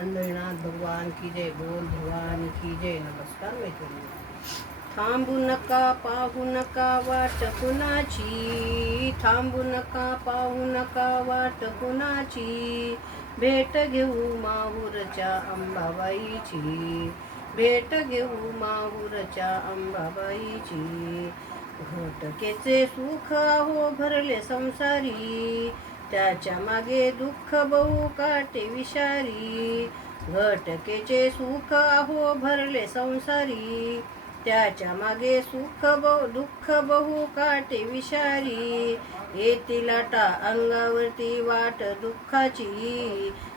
पंढरीनाथ भगवान की जय, बोल भवानी की जय. नमस्कार मैत्रिणी. थांबू नका पाहू नका वाट कुणाची, थांबू नका पाहू नका वाट कुणाची, भेट घेऊ माहूरच्या अंबाबाईची, भेट घेऊ माहूरच्या अंबाबाईची. घटकेचे सुख आहो भरले संसारी, त्याच्या मागे दुःख बहु काटे विषारी. घटकेचे सुख आहो भरले संसारी, त्याच्या मागे दुःख बहु काटे विषारी. येती लाटा अंगावरती वाट दुःखाची,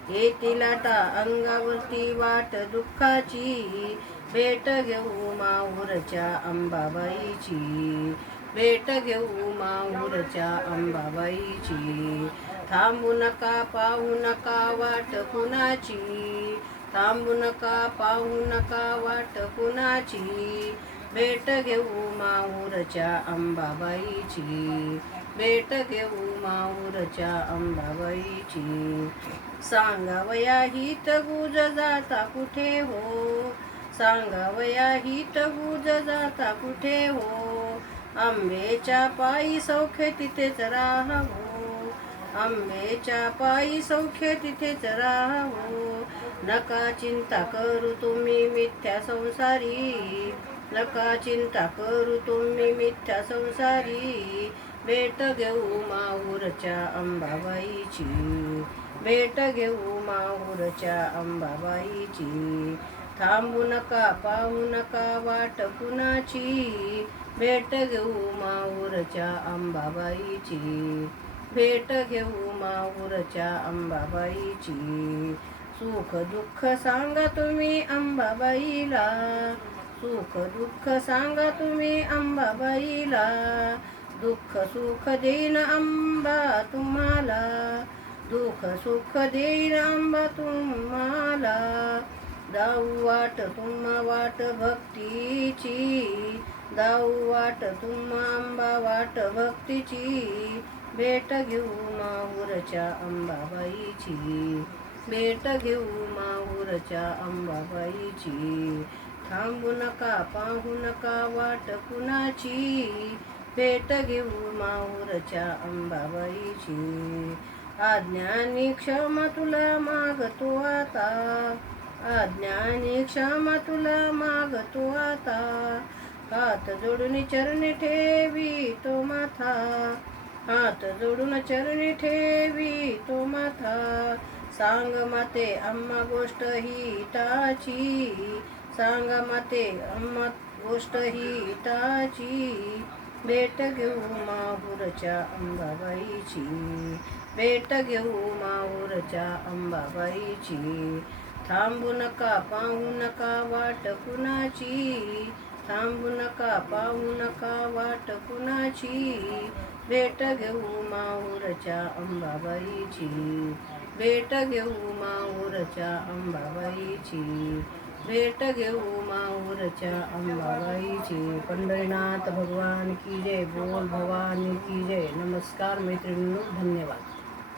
येती लाटा अंगावरती वाट दुःखाची, भेट घेऊ माहूरच्या अंबाबाईची, भेट घेऊ माहूरच्या अंबाबाईची. थांबू नका पाहू नका वाट कुणाची, थांबू नका पाहू नका वाट कुणाची, भेट घेऊ माहूरच्या अंबाबाईची, भेट घेऊ माहूरच्या अंबाबाईची. सांगावया हित गुज जाता कुठे हो, सांगावया हित गुज जाता कुठे हो, आंबेच्या पायी सौख्य तिथेच राहावो, आंबेच्या पायी सौख्य तिथेच राहावो. नका चिंता करू तुम्ही मिथ्या संसारी, नका चिंता करू तुम्ही मिथ्या संसारी, भेट घेऊ माहूरच्या अंबाबाईची, भेट घेऊ माहूरच्या अंबाबाईची. थांबू नका पाहू नका वाट कुणाची, भेट घेऊ माहूरच्या अंबाबाईची, भेट घेऊ माहूरच्या अंबाबाईची. सुख दुःख सांगा तुम्ही अंबाबाईला, सुख दुःख सांगा तुम्ही अंबाबाईला, दुःख सुख देईन अंबा तुम्हाला, दुःख सुख देईन अंबा तुम्हाला. दाऊ वाट तुम्हा वाट भक्तीची, दाऊ वाट तुम्हा अंबा वाट भक्तीची, भेट घेऊ माहूरच्या अंबाबाईची, भेट घेऊ माहूरच्या अंबाबाईची. थांबू नका पाहू नका वाट कुणाची, भेट घेऊ माहूरच्या अंबाबाईची. आज्ञानी क्षमा तुला मागतो आता, आज्ञानी क्षमा तुला मागतो आता, हात जोडून चरणी ठेवी तो माथा, हात जोडून चरणी ठेवी तो माथा. सांग माते अम्मा गोष्ट हिताची, सांग माते अम्मा गोष्ट हिताची, भेट घेऊ माहूरच्या अंबाबाईची, भेट घेऊ माहूरच्या अंबाबाईची. थांबू नका पाहू नका वाट कुणाची, थांबू नका पाहू नका वाट कुणाची, भेट घेऊ माहूरच्या अंबाबाईची, भेट घेऊ माहूरच्या अंबाबाईची, भेट घेऊ माहूरच्या अंबाबाईची. पंढरीनाथ भगवान की जय, बोल भवानी की जय. नमस्कार मैत्रिणींनो, धन्यवाद.